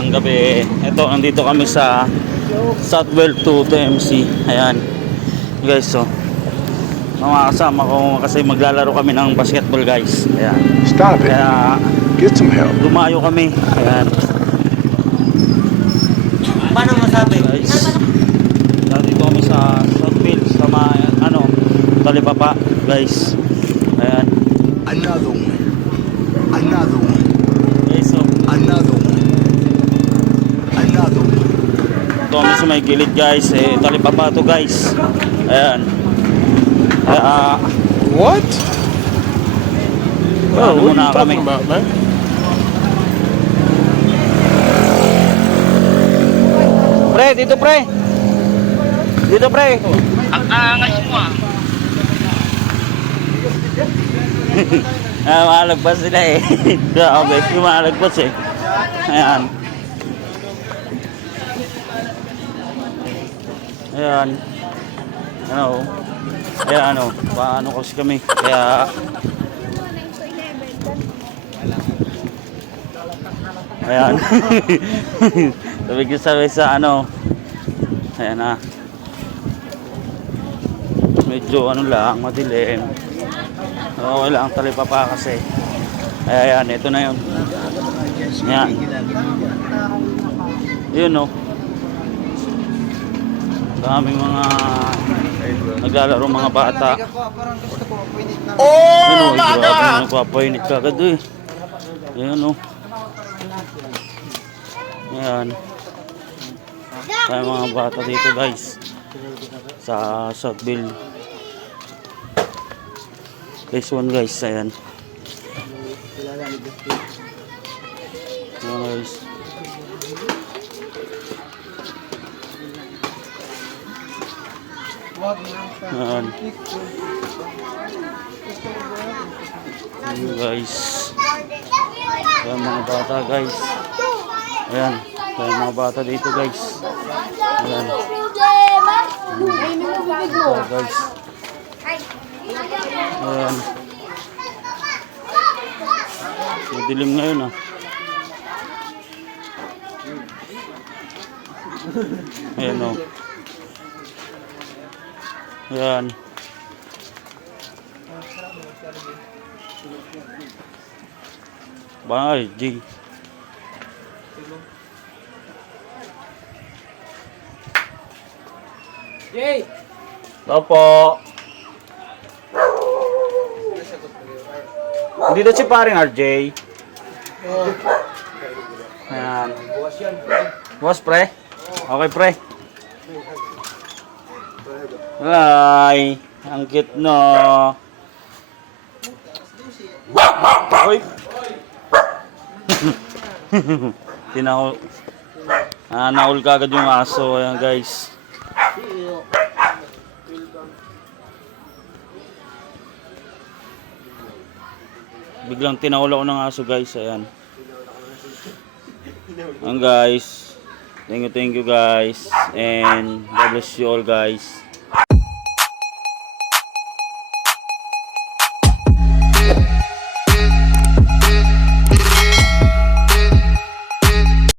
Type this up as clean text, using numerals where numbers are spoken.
magandang gabi. Ito, nandito kami sa Southwell to TMC. Ayan. Guys, so mga kasama ko kasi maglalaro kami ng basketball, guys. Ayan. Stop it. Kaya Get some help. lumayo kami. Ayan. Paano masabi? Guys. Nandito kami sa Southwell sa Talipapa, guys. Ayan. Another one. Another one. Guys, so Another one. Another one. ito kami sa may gilid, guys. Talipapa to, guys. Ayan. Kaya What? ano What are muna you kami. talking about, man? Pre, dito pre. Dito pre. Ang angas mo ah. Malagpas sila eh. Grabe, malagpas eh. Ayan. Ayan. Ano? Kaya ano, paano kasi kami. Kaya ayan. Sabi sa ano. Ayan na. Medyo ano lang, madilim. Okay lang, Talipapa kasi. Ayan, ito na yun. Ayan. Yun o. Daming mga naglalaro mga bata. Oh my God! Nagpapainit ka agad eh. Ayan o. Ayan. Kaya mga bata dito, guys. Sa Southville. Phase 1, guys. Ayan. Ayan, guys. Ayan. Ayan, guys. Ayan mga bata, guys. Ayan. Ayan mga bata dito, guys. Ayan. Ayan, guys. Ayan. Madilim ngayon ah. Ayan o. Ayan. Bye, G. Jay! Opo. Hindi daw si paring RJ. Ayan. Boss, pre. Okay, pre. Ay, ang cute no. Oy. Tinahol. Nahul kagad yung aso. Ayan, guys. Biglang tinahol ako ng aso, guys. Ayan. Ayan, guys. Thank you guys. And God bless you all, guys.